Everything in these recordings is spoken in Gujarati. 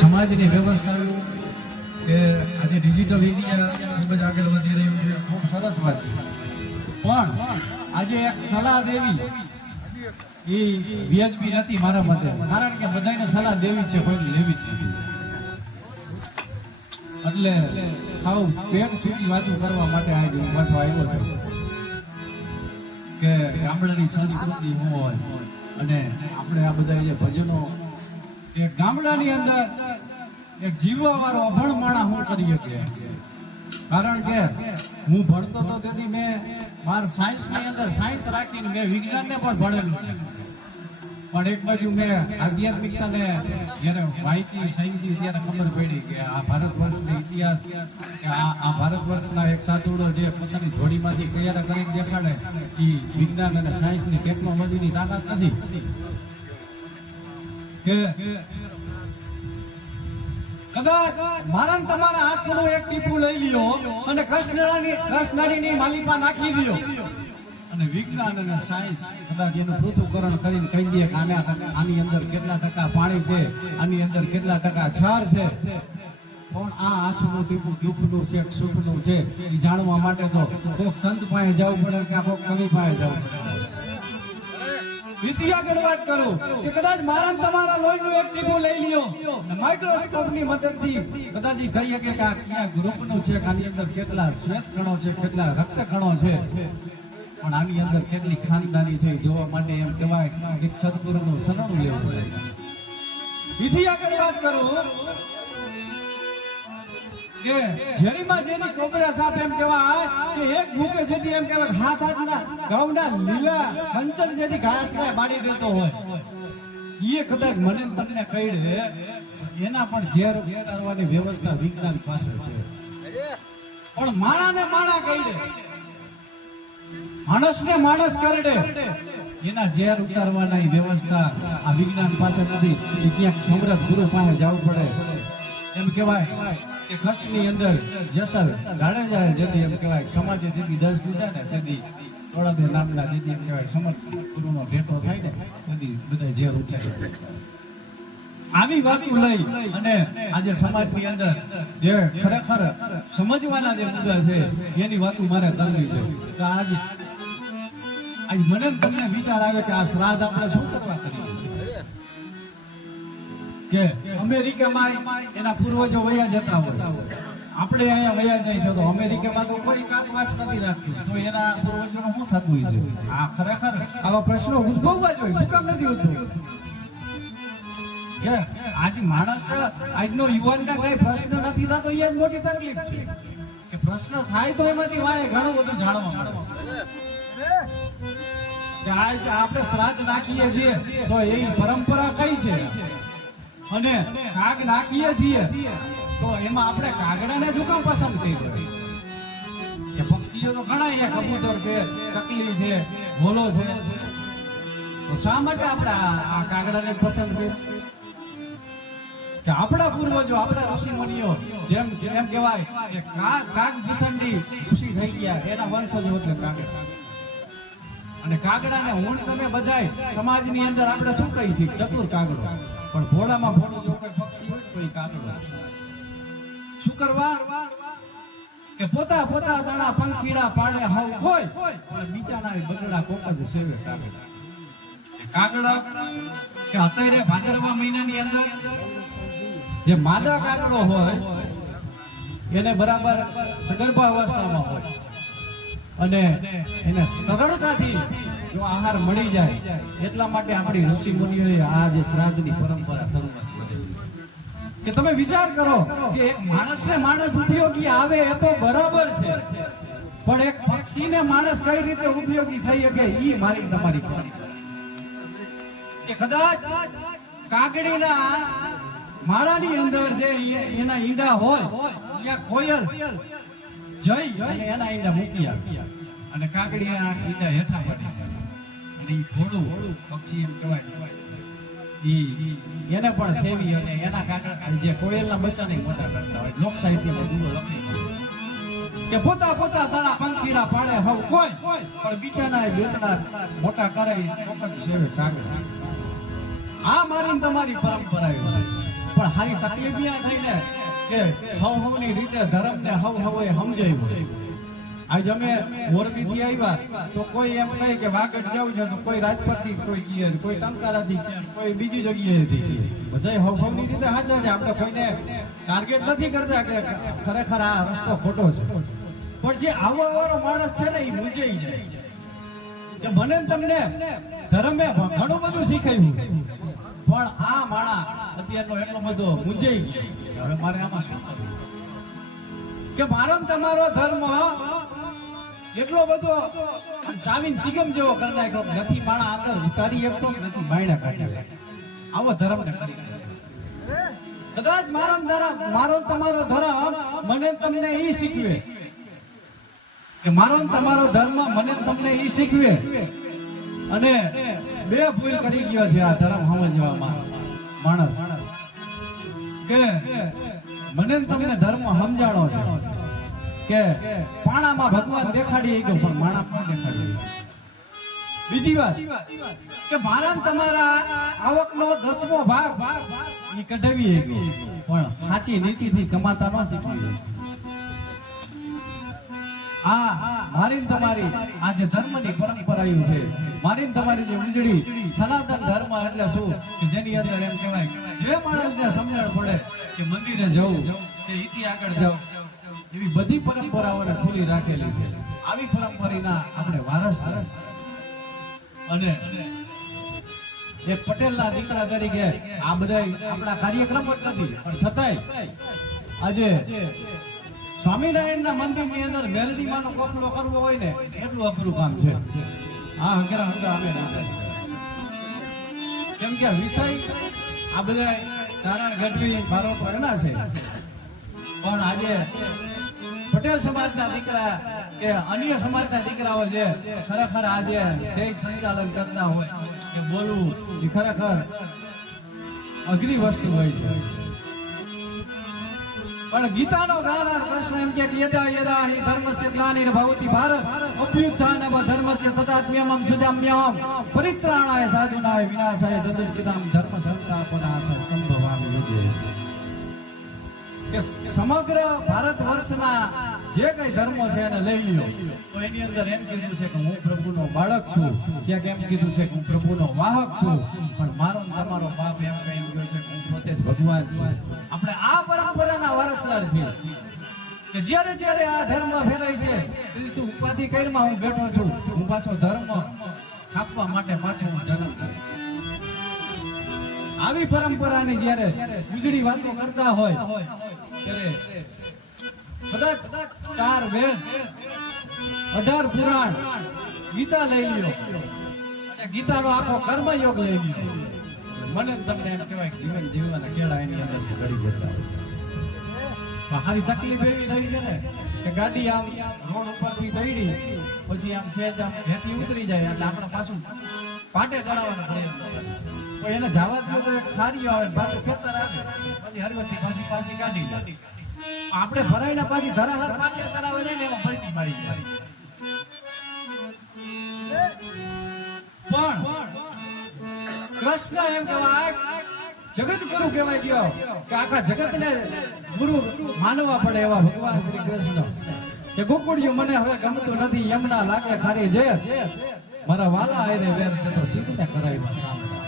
સમાજની વ્યવસ્થા કે આજે ડિજિટલ ઇન્ડિયા ખૂબ જ આગળ વધી રહ્યું છે, ખૂબ સરસ વાત છે. પણ આજે એક સલાહ દેવી એ વ્યાજબી નથી મારા મતે, કારણ કે બધાને સલાહ દેવી છે, કોઈ લેવી જ નથી. એટલે સાવ પેટ સુધી વાતો કરવા માટે આજે હું પાછો આવ્યો છું કે ગામડાની સંસ્કૃતિ શું હોય અને આપણે આ બધા જે ભજનો એક ગામડાની અંદર એક જીવવા વાળો અભણ માણસ હું કરી શકે. કારણ કે હું ભણતો તો તેથી મેં મારા સાયન્સની અંદર સાયન્સ રાખીને મેં વિજ્ઞાનને પણ ભણેલું, પણ એક બાજુ મેં આધ્યાત્મિકતાને જ્યારે વાંચી સમજી ત્યારે ખબર પડી કે આ ભારત વર્ષનો ઇતિહાસ કે આ ભારત વર્ષના એક સાતુડો જે પોતાની જોડીમાંથી તૈયાર કરીને દેખાડે એ વિજ્ઞાન અને સાયન્સની ટેકનોલોજીની તાકાત નથી. કે કદાચ મારા તમારા આંસુનું એક ટીપું લઈ લ્યો અને કસનાળીની માલિપા નાખી દો અને વિજ્ઞાન અને સાયન્સ કદાચ એનું પૃથ્થકરણ કરીને કહી દે કે આની અંદર કેટલા ટકા પાણી છે, આની અંદર કેટલા ટકા ક્ષાર છે, પણ આ આંસુનું ટીપું દુઃખનું છે સુખનું છે એ જાણવા માટે તો કોઈક સંત પાસે જવું પડે કે કોઈક કવિ પાસે જવું પડે. આગળ વાત કરું કે કદાચ મારા તમારા લોહીનું એક ટીપું લઈ લ્યો અને માઇક્રોસ્કોપની મદદથી કદાચ કહી શકે કે આ કયા ગ્રુપનું છે, આની અંદર કેટલા શ્વેત કણો છે, કેટલા રક્ત કણો છે, પણ આની અંદર કેટલી ખાનદાની છે જોવા માટે એમ કહેવાય કે સદગુરુનું શરણું લેવું પડે. બીજી આગળ વાત કરું કે જેરીમાં જેની કોબરા સાપ એમ કહેવાય કે એક ભૂકે જેથી એમ કહેવાય હાથના ઘઉંના લીલા કંચન જેથી ઘાસને બાળી દેતો હોય એ કદાચ મને તમને કહીડે એના પણ ઝેર ઉતારવાની વ્યવસ્થા વિજ્ઞાન પાસે છે. પણ માણાને માણા કહીડે, માણસને માણસ કરડે એના ઝેર ઉતારવાના વ્યવસ્થા આ વિજ્ઞાન પાસે નથી. એ ક્યાંક સમૃદ્ધ ગુરુ પાસે જવું પડે. એમ કહેવાય કે કચ્છની અંદર જસલ જાડેજા જેથી એમ કહેવાય સમાજે જેથી દસ લીધા ને તેથી થોડા નામના જેથી એમ કહેવાય સમર્થ ગુરુનો ભેટો થાય ને તેથી બધા ઝેર ઉતારે. આવી વાતો લઈ અને આજે સમાજની અંદર જે ખરેખર સમજવાના જે મુદ્દા છે એની વાતો મારે કરવી છે. તો આજે મને તમને વિચાર આવે કે આ શ્રાદ્ધ આપણે શું કરવા કરીએ કે અમેરિકામાં એના પૂર્વજો વયા જતા હોય, આપણે અહીંયા વયા જાય છે તો અમેરિકામાં તો કોઈ કાકવાસ નથી રાખતું, તો એના પૂર્વજોનું શું થતું હોય છે? આ ખરેખર આવા પ્રશ્નો ઉદ્ભવવા જોઈએ. શું કામ નથી ઉદ્ભવતું? કે આજ માણસ આજનો યુવાનને કઈ પ્રશ્ન નથી થતો એ જ મોટી તકલીફ છે. કે પ્રશ્ન થાય તો એમાંથી વાય ઘણું બધું જાણવા મળે. કે આજ આપણે શ્રાદ્ધ નાખીએ છીએ તો એ પરંપરા કઈ છે? અને કાગ નાખીએ છીએ તો એમાં આપણે કાગડાને જ કેમ પસંદ કરીએ? કે પક્ષીઓ તો ઘણા છે, કબૂતર છે, ચકલી છે, ભોલો છે, તો શા માટે આપણે આ કાગડાને જ પસંદ કરીએ? કે આપણા પૂર્વજો આપણા ઋષિ મુનિઓ જેમ એમ કહેવાય કે કાગ ભૂષણની ઋષિ થઈ ગયા એના વંશજો એટલે કાગડા. અને કાગડાને હું તમે બધાય સમાજની અંદર આપણે શું કહી છીએ? ચતુર કાગડો. પણ ભોળામાં ભોળો જો કોઈ પક્ષી હોય તો એ કાગડો. શું કરવા? કે પોતા દાણા પંખીડા પાડે હવ કોઈ પણ બીજાના બચડા કોક જ સેવે કાગડા. કાગડા કે અત્યારે ભાદરવા મહિનાની અંદર જે માદા કાગડો હોય એને બરાબર સગર્ભાવસ્થામાં હોય અને એને સરળતાથી જો આહાર મળી જાય એટલા માટે આપણી ઋષિ મુનિઓએ આ જે શ્રાદ્ધની પરંપરા શરૂઆત કરી. કે તમે વિચાર કરો કે એક માણસને માણસ ઉપયોગી આવે એ તો બરાબર છે, પણ એક પક્ષીને માણસ કઈ રીતે ઉપયોગી થઈ શકે એ મારી તમારી પરંપરા. કે કદાચ કાગડીના માળાની અંદર જે એના ઈંડા હોય ત્યાં કોયલ જઈ અને એના ઈંડા મૂકી આપી અને કાગડી આ ઈંડા હેઠા પડી અને એ ઘોડું પક્ષી એમ કહેવાય એને પણ સેવી અને એના કાગડા જે કોયલના બચ્ચાને મોટા કરતા હોય. લોક સાહિત્યમાં દૂરો લખી કે પોતા દાણા પંખીડા પાડે હવ કોઈ પણ બીજાના બેચડા મોટા કરે કોક જ સેવે કાગડા. આ મારી તમારી પરંપરા છે. પણ હારી તકલીફ યા થઈ ને કે હવની રીતે ધર્મને હવ સમજાવ્યું. આજે અમે મોરબીથી આવ્યા તો કોઈ એમ કહે કે વાગડ જવું છે તો કોઈ રાજપતથી કોઈ કહે, કોઈ ટંકારાથી કહે, કોઈ બીજી જગ્યાએથી કહે. બધાય હવની રીતે સાચા છે. આપણે કોઈને ટાર્ગેટ નથી કરતા કે ખરેખર આ રસ્તો ખોટો છે, પણ જે આવવા વાળો માણસ છે ને એ મૂંઝાઈ જાય કે મને તમને ધર્મે ઘણું બધું શીખાયું, પણ આ માણા અત્યારનો એટલો બધો મૂંઝાઈ ગયો. હવે મારે આમાં શું કરવું કે મારો ને તમારો ધર્મ એટલો બધો ચાવીને ચીગમ જેવો કરી નાખ્યો નથી. માણા અંદર ઉતારી એકતો નથી બાયણા કાઢી આવો ધર્મ ને કરી. કદાચ મારો તમારો ધર્મ મને તમને ઈ શીખવે કે મારો તમારો ધર્મ મને તમને ઈ શીખવે અને બે ભૂલ કરી ગયો છે આ ધર્મ સમજવામાં માણસ કે મને તમને ધર્મ સમજાણો છે કે પાણામાં ભગવાન દેખાડી ગયો પણ માણા પણ દેખાડી. બીજી વાત કે મારા તમારા આવકનો 10મો ભાગ ઈ કઢાવી ગયો પણ સાચી નીતિથી કમાતા ન શીખવી. મારી તમારી આ જે ધર્મની પરંપરા છે, મારી તમારી જે ઉજળી સનાતન ધર્મ એટલે શું કે જેની અંદર એમ કહેવાય જે માણસને સમજણ પડે કે મંદિરે જવું કે ઇતિ આગળ જવું એવી બધી પરંપરાઓને ખુલ્લી રાખેલી છે. આવી પરંપરાના આપણે વારસદાર અને એક પટેલના દીકરા તરીકે આ બધા આપણા કાર્યક્રમ જ નથી, પણ છતાંય આજે સ્વામિનારાયણના મંદિરની અંદર મેલડીમાંનો કોફળો કરવો હોય ને એટલું અઘરું કામ છે. કેમ કે વિષય આ બધા નારાયણ ગઢવી બારોટ એના છે, પણ આજે પટેલ સમાજના દીકરા કે અન્ય સમાજના દીકરાઓ જે ખરેખર આજે સ્ટેજ સંચાલન કરતા હોય કે બોલવું એ ખરેખર અઘરી વસ્તુ હોય છે. પણ ગીતાનો ગાનાર કૃષ્ણ એમ કે યદા યદા હિ ધર્મસ્ય ગ્લાનિર્ભવતિ ભારત અભ્યુત્થાનમ ધર્મસ્ય તદાત્મ્યમં સુજામ્યમં પરિત્રાણાય સાધુનાય વિનાશાય તદુષ્કૃતમ ધર્મ સંસ્થાપનાર્થ સંભવામિ યુગે. કે સમગ્ર ભારત વર્ષના જે કઈ ધર્મો છે એને લઈ લ્યો તો એની અંદર એમ કીધું છે કે હું પ્રભુનો બાળક છું, ક્યાંક એમ કીધું છે કે હું પ્રભુનો વાહક છું, પણ મારો તમારો બાપ એમ કહી ગયો છે કે હું પોતે જ ભગવાન છું. આપણે આ પરંપરાના વારસદાર છીએ કે જ્યારે જ્યારે આ ધર્મ ફેરાય છે તેથી તું ઉપાધિ કઈમાં હું બેઠો છું, હું પાછો ધર્મ કાપવા માટે પાછો હું જન્મ કરું. આવી પરંપરાની જ્યારે ઉજળી વાતો કરતા હોય ત્યારે કદાચ 4 વેદ 18 પુરાણ ગીતા લઈ લ્યો અને ગીતાનો આખો કર્મયોગ લઈ લ્યો, મને તમને એમ કહેવાય કે જીવન જીવવાના કેળા એની અંદર ઘડી જતા હોય. હારી તકલીફ એવી થઈ છે ને કે ગાડી આમ રોડ ઉપરથી ચડી પછી આમ સેજ આમ હેઠી ઉતરી જાય એટલે આપણે પાછું પાટે ચડાવવાનો પ્રયત્ન કરે. તો એને જવા દો તો ખારીઓ આવે પાછું ખેતર આવે પછી હરવતી પાછી કાઢી જાય. આપણે ભરાઈને પાછી ધરાહર પાટે ચડાવવા જાય ને એમાં પલટી મારી જાય. પણ કૃષ્ણ એમ કહેવાય જગત ગુરુ કહેવાય ગયો કે આખા જગતને ગુરુ માનવા પડે એવા ભગવાન શ્રી કૃષ્ણ કે ગોકુળિયું મને હવે ગમતું નથી, યમના લાગે ખારી ઝેર, મારા વાલા આયરે વેર તો સીધને કરાવ્યા સાંભળા.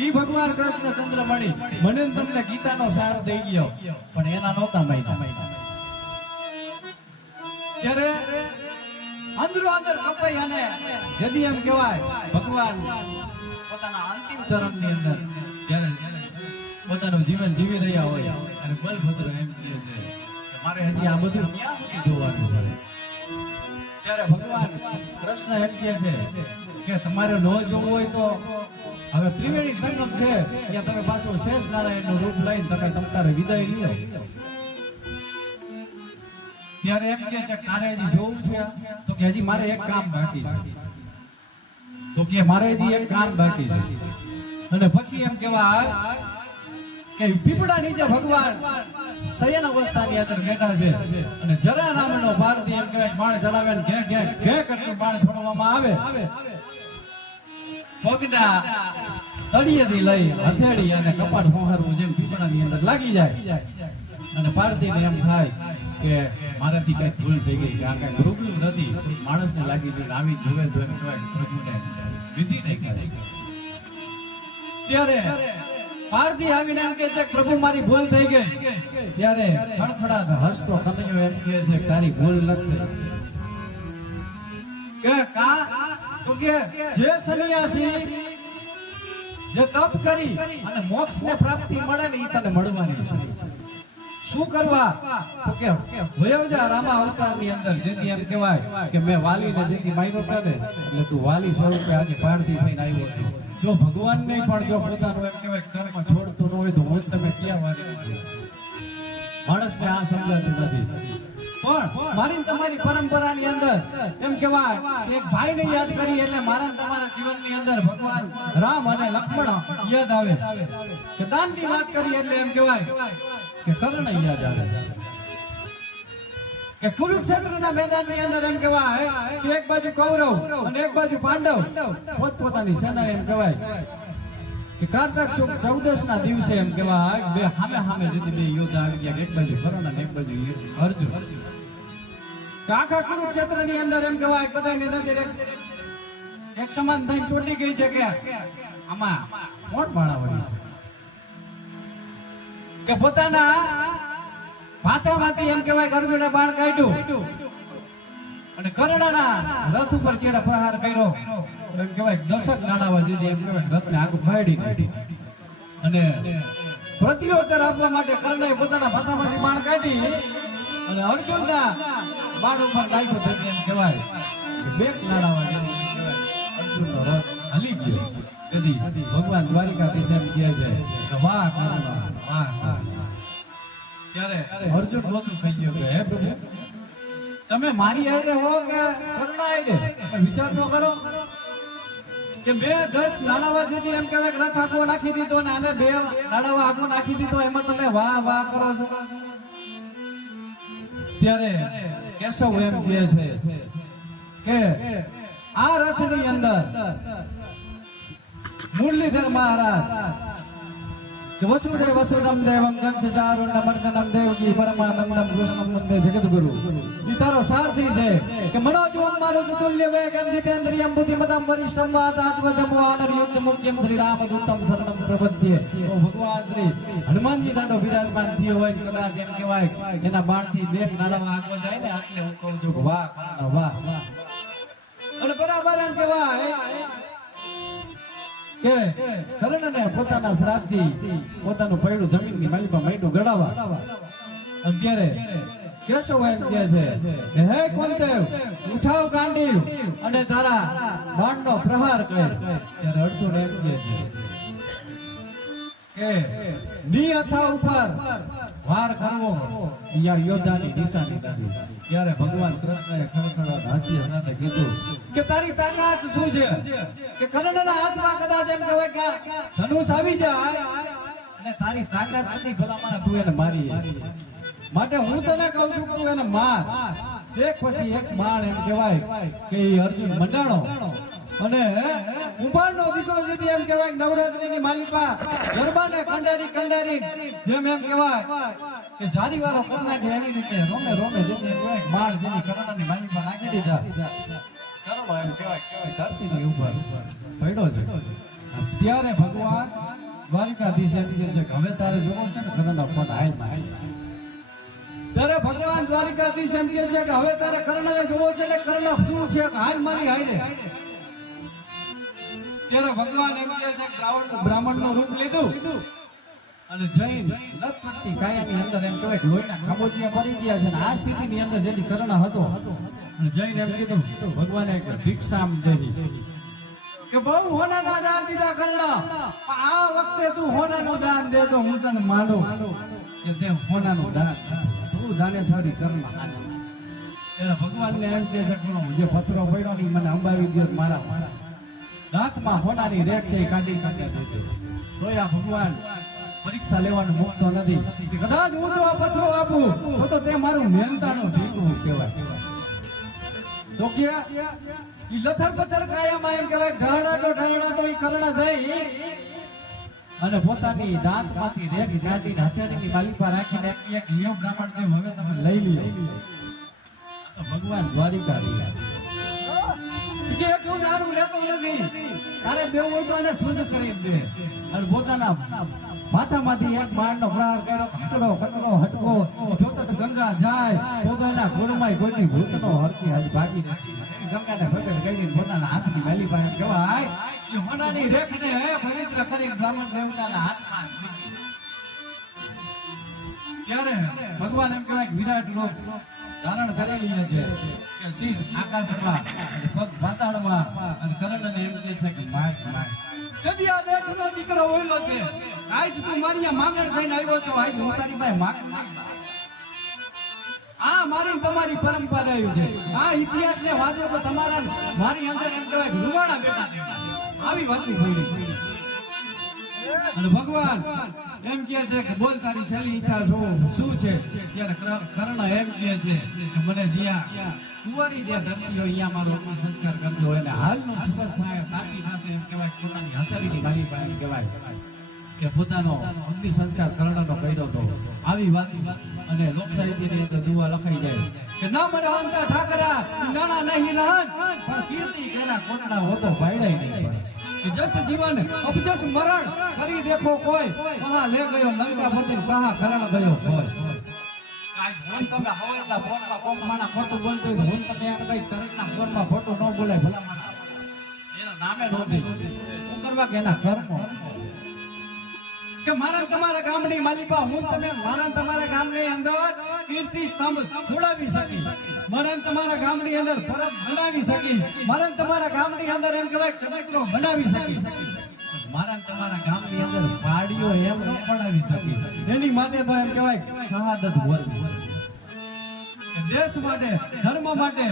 ઈ ભગવાન કૃષ્ણ ચંદ્રમણી મને તમને ગીતાનો સાર દઈ ગયો પણ એના નહોતા મહિના. ત્યારે અંદરો અંદર કપાઈ અને જદી એમ કહેવાય ભગવાન પોતાના અંતિમ ચરણની અંદર જ્યારે પોતાનું જીવન જીવી રહ્યા હોય અને બલભદ્ર એમ કહે છે કે મારે હજી આ બધું ક્યાં સુધી જોવાનું છે, ત્યારે ભગવાન કૃષ્ણ એમ કહે છે કે તમારે ન જોવું હોય તો હવે ત્રિવેણી સંગમ છે ત્યાં તમે પાછું શેષ નારાયણનું રૂપ લઈને તમે તમારે વિદાય લ્યો. ત્યારે એમ કહે છે તારે હજી જોવું છે તો કે હજી મારે એક કામ બાકી છે, તો કે મારે હજી એક કામ બાકી છે. અને પછી એમ કહેવાય કે પીપળા નીચે ભગવાન શયન અવસ્થાની અંદર બેઠા છે અને જરા નામનો ભારતી એમ કહેવાય બાણ ચડાવે ને ઘે કરતું બાણ છોડવામાં આવે. પગના તળિયેથી લઈ હથેળી અને કપાટ હોહારવું જેમ પીપળાની અંદર લાગી જાય અને પારધીને એમ થાય કે મારાથી કઈ ભૂલ થઈ ગઈ કે આ કઈ રૂબરૂ નથી માણસને લાગી ગયું આવી જોવે જોઈને કહેવાય પ્રભુને વિધિ નહીં કરે ત્યારે પારધી આવીને એમ કહે છે પ્રભુ મારી ભૂલ થઈ ગઈ ત્યારે ખડખડાટ હસતો કનૈયો એમ કહે છે તારી ભૂલ નથી કે કા તો કે જે સન્યાસી જે તપ કરી અને મોક્ષને પ્રાપ્તિ મળે ને ઈ તને મળવાની છે શું કરવા તો કે વયોજા રામા અવતારની અંદર જેથી એમ કહેવાય કે મેં વાલીને જેથી માર્યો હતો ને એટલે તું વાલી સ્વરૂપે આજે પારધી થઈને આવ્યો છે જો ભગવાન નહીં પણ જો પોતાનું એમ કહેવાય કર્મ છોડતું ન હોય તો હું તમે ક્યાં વાલી માણસને આ સમજાતું નથી પણ મારી તમારી પરંપરાની અંદર એમ કહેવાય કે એક ભાઈને યાદ કરી એટલે મારા તમારા જીવનની અંદર ભગવાન રામ અને લક્ષ્મણ યાદ આવે કે દાનની વાત કરી એટલે એમ કહેવાય કે કર્ણ યાદ આવે કે કુરુક્ષેત્રના મેદાનની અંદર એમ કહેવાય કે એક બાજુ કૌરવ અને એક બાજુ પાંડવ પોતપોતાની સેના એમ કહેવાય કે કારતક શુક્લ 14 ના દિવસે એમ કહેવાય બે સામે સામે જીતી બે યોદ્ધા આવી ગયા એક બાજુ કર્ણ અને એક બાજુ અર્જુન આખા કુરુક્ષેત્રની અંદર એમ કહેવાય બધાની નજર એક સમાન થઈને ચોટી ગઈ છે કે આમાં કોણ ભણાવવાની કે પોતાના માથામાંથી એમ કહેવાય અર્જુને બાણ કાઢ્યું અને કર્ણના રથ ઉપર ત્યારે પ્રહાર કર્યો એમ કહેવાય દશક નાણાવા દીધી એમ કહેવાય રથને આગળ ફાડી અને પ્રત્યુત્તર આપવા માટે કર્ણએ પોતાના માથામાંથી બાણ કાઢી અને અર્જુનના બાણ ઉપર લાગ્યો તેથી એમ કહેવાય બેક નાણાવા દીધી એમ કહેવાય અર્જુનનો રથ હલી ગયો તેથી ભગવાન દ્વારિકાધીશ એમ કહે છે કે વાહ કર્ણ વાહ ત્યારે અર્જુન ગોતું થઈ ગયો કે હે પ્રભુ તમે મારી આરે હો કે કર્ણ આરે વિચાર તો કરો કે મેં 10 નાણાવા દીધી એમ કહેવાય રથ આગો નાખી દીધો અને આને 2 નાણાવા આગો નાખી દીધો એમાં તમે વાહ વાહ કરો છો ત્યારે કેશવ એમ કહે છે કે આ રથની અંદર મુરલીધર મહારાજ વસુદેવ વસુદમ દેવમ કંસચારુણ્ય મર્દનમ દેવકી પરમાનંદમ કૃષ્ણમ વંદે જગદગુરુ ઈ તારો સારથી છે કે મનોજવમ મારુત તુલ્ય વેગમ જીતેન્દ્રિયમ બુદ્ધિમતમ વરિષ્ઠમ વાતાત્મજમ વાનર યુદ્ધ મુખ્યમ શ્રી રામદૂતમ શરણમ પ્રપદ્યે ઓ ભગવાન શ્રી હનુમાનજી દાડો વિરાજમાન થયો હોય કદાચ એમ કહેવાય એના બાણથી બે નાડામાં આગો જાય ને એટલે હું કહું છું કે વાહ કર્ણ વાહ અને બરાબર એમ કહેવાય કે કર્ણને પોતાના શ્રાપથી પોતાનું પૈડું જમીનની માલિપા માઈડું ગળાવા અત્યારે કેશવ એમ કહે છે કે હે કુંતેવ ઉઠાવ ગાંડીવ અને તારા બાણનો પ્રહાર કર ત્યારે અર્જુન એમ કહે છે કે ની અથા ઉપર વાર કરવો યા યોદ્ધાની નિશાની નથી ત્યારે ભગવાન કૃષ્ણએ ખડખડાટ હાસ્ય સાથે કીધું કે તારી તાકાત શું છે કે કર્ણના હાથમાં કદાચ એમ કહેવાય કે ધનુષ આવી જાય અને તારી તાકાત નથી ભલામણ તું એને મારી માટે હું તને કહું છું તું એને માર એક પછી એક બાણ એમ કહેવાય કે અર્જુન મંડાણો અને કુંભારનો દીકરો જેથી એમ કહેવાય નવરાત્રીની માલિપા ગરબાને કંડારી જેમ એમ કહેવાય કે જારીવારો કરી નાખે એવી રીતે રોમે રોમે જેથી કહેવાય બાણ જેની કર્ણની માલિપા નાખી દીધા કર્ણો એમ કહેવાય ધરતીની ઉપર પડ્યો છે ત્યારે ભગવાન દ્વારિકાધીશ એમ કહે છે કે હવે તારે જોવો છે ને કર્ણનો ફોન હાલમાં ત્યારે ભગવાન દ્વારિકાધીશ એમ કહે છે કે હવે તારે કર્ણને જોવો છે ને કર્ણ શું છે હાલ મારી હારે ત્યારે ભગવાન એમ કહે છે બ્રાહ્મણનું રૂપ લીધું અને જૈન નતફટતી કાયાની અંદર એમ કહેવાય લોહીના ખાબોચિયા પડી ગયા છે અને આ સ્થિતિની અંદર જેથી કર્ણ હતો અને જૈન એમ કીધું ભગવાને ભિક્ષામ દેવી કે બહુ હોનાના દાન દીધા કર્ણ આ વખતે તું હોનાનું દાન દે તો હું તને માનું કે તે હોનાનું દાન તું દાનેશ્વરી કર્ણ ત્યારે ભગવાનને એમ કહે છે જે પથરો પડ્યો ને મને અંબાવી દે મારા દાંતમાં હોનાની રેખ છે એ કાઢી દેજો તોય આ ભગવાન પરીક્ષા લેવાનું મુકતો નથી કદાચ હું જો આ પથરો આપું તો તે મારું મહેનતાનું જીવવું કહેવાય તો કે ઈ લથર પથર કાયામાં એમ કહેવાય ઢાણા તો ઈ કર્ણ જઈ અને પોતાની દાંતમાંથી રેખ કાઢીને હથેળીની માલિપા રાખીને એક લ્યો બ્રાહ્મણ દેવ હવે તમે લઈ લ્યો. આ તો ભગવાન દ્વારિકા કે એટલું દારૂ લેતો નથી. તારે દેવું હોય તો એને શુદ્ધ કરી દે. અને પોતાના માથામાંથી એક બાણનો પ્રહાર કર્યો. કટડો કટડો હટકો જોતટ ગંગા જાય. પોતાના ગુણમાં કોઈની ભૂતનો હરકી આજ ભાગી નાખી. ગંગાને પ્રગટ કરીને પોતાના હાથની મેલી પાસે કહેવાય કે હોનાની રેખને પવિત્ર કરીને બ્રાહ્મણ દેવતાના હાથમાં ત્યારે ભગવાન એમ કહેવાય કે વિરાટ રૂપ ધારણ કરેલી છે કે શીશ આકાશમાં અને પગ પાતાળમાં અને કરણને એમ કહે છે કે માય માય તેથી આ દેશનો દીકરો હોયલો છે. આજ તું મારી આ માંગણ થઈને આવ્યો છો. આજ હું તારી પાસે માંગણ આ મારી તમારી પરંપરા રહ્યું છે. આ ઇતિહાસને વાંચો તો તમારા મારી અંદર એમ કહેવાય કે રૂવાડા બેઠા આવી વાતની થઈ અને ભગવાન એમ કહે છે કે બોલ તારી છેલ્લી ઈચ્છા શું છે. ત્યારે કર્ણ એમ કહે છે કે મને જ્યાં કુંવારી જે ધરતી હોય અહીંયા મારો અગ્નિ સંસ્કાર કરજો હોય અને હાલનું સુગર તાપી પાસે એમ કહેવાય પોતાની હથેળીની માલી પાસે એમ કહેવાય કે પોતાનો અગ્નિ સંસ્કાર કર્ણનો કર્યો હતો. આવી વાત અને લોક સાહિત્યની અંદર દુઆ લખાઈ જાય કે ન મને હંતા ઠાકરા નાણા નહીં નહન પણ કીર્તિ કેરા કોટડા હોતો ભાઈડાઈ નહીં કે જસ જીવન અબજસ મરણ કરી દેખો કોઈ કહા લે ગયો લંકાપતિ કહા કરણ ગયો કોઈ. આજ હું તમે હવારના ફોનમાં કોમ માણા ખોટું બોલતો હોય હું તમે એમ કઈ કરણના ફોનમાં ખોટું ન બોલાય ભલા માણા એના નામે નોંધી શું કરવા કે એના કર્મો કે મારા તમારા ગામની માલિકા હું તમે મારા તમારા ગામની અંદર કીર્તિ સ્તંભ ખોડાવી શકી. મારા તમારા ગામની અંદર પરબ બનાવી શકી. મારા તમારા ગામની અંદર એમ કહેવાય ચરિત્રો બનાવી શકી. મારા તમારા ગામની અંદર પાડીઓ એમ ન પડાવી શકી. એની માટે તો એમ કહેવાય શહાદત વર દેશ માટે ધર્મ માટે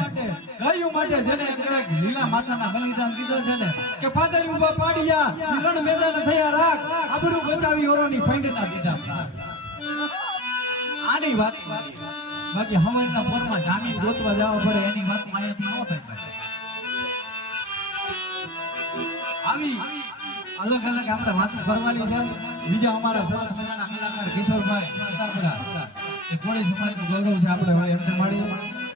ગાયો માટે જેને એમ કહેવાય કે લીલા માથાના બલિદાન દીધો છે ને કે પાદરી ઉભા પાડિયા રણ મેદાન થયા રાખ આબરૂ બચાવી ઓરોની ફંડતા દીધા. આની વાત બાકી હવાઈના પોરમાં જામીન ગોતવા જવા પડે એની વાત માયાથી ન થાય. આવી અલગ અલગ આપણે વાતો કરવાની છે. બીજા અમારા સરસ મજાના કલાકાર કિશોરભાઈ કોળી સમાજનું ગૌરવ છે આપણે એમને મળી